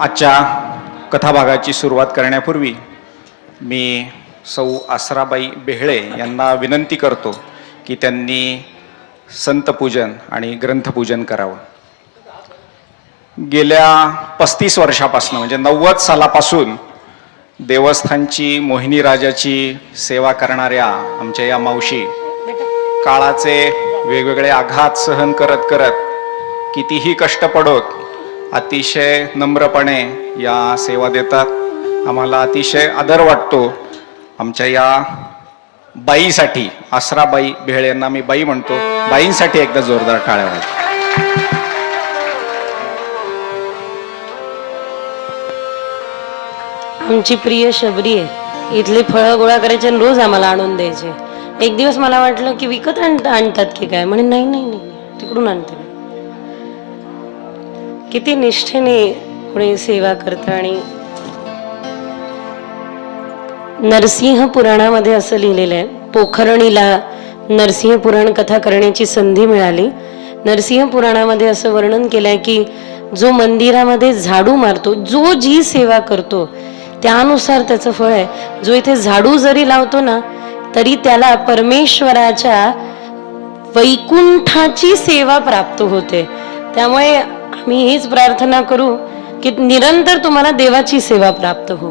आजच्या कथाभागाची सुरुवात करण्यापूर्वी मी सौ आसराबाई बेहळे यांना विनंती करतो की त्यांनी संतपूजन आणि ग्रंथपूजन करावं. गेल्या पस्तीस वर्षापासून म्हणजे नव्वद सालापासून देवस्थानची मोहिनी राजाची सेवा करणाऱ्या आमच्या या मावशी काळाचे वेगवेगळे आघात सहन करत करत कितीही कष्ट पडोत अतिशय नम्रपणे या सेवा देतात. आम्हाला अतिशय आदर वाटतो आमच्या या बाईसाठी आसराबाई भेळ यांना मी बाई म्हणतो. बाईंसाठी एकदा जोरदार टाळ्या आमची प्रिय शबरी आहे. इथली फळं गोळा करायचे आणि रोज आम्हाला आणून द्यायचे. एक दिवस मला वाटलं की विकत आण आणतात की काय? म्हणे नाही नाही नाही तिकडून आणते किती निष्ठेने पुणे सेवा करतं आणि नरसिंह पुराणामध्ये असं लिहिलेलं आहे पोखरणीला नरसिंह पुराण कथा करण्याची संधी मिळाली. नरसिंह पुराणामध्ये असं वर्णन केलंय की जो मंदिरामध्ये झाडू मारतो जो जी सेवा करतो त्यानुसार त्याचं फळ आहे. जो इथे झाडू जरी लावतो ना तरी त्याला परमेश्वराच्या वैकुंठाची सेवा प्राप्त होते. त्यामुळे आम्ही हीच प्रार्थना करू की निरंतर तुम्हाला देवाची सेवा प्राप्त हो.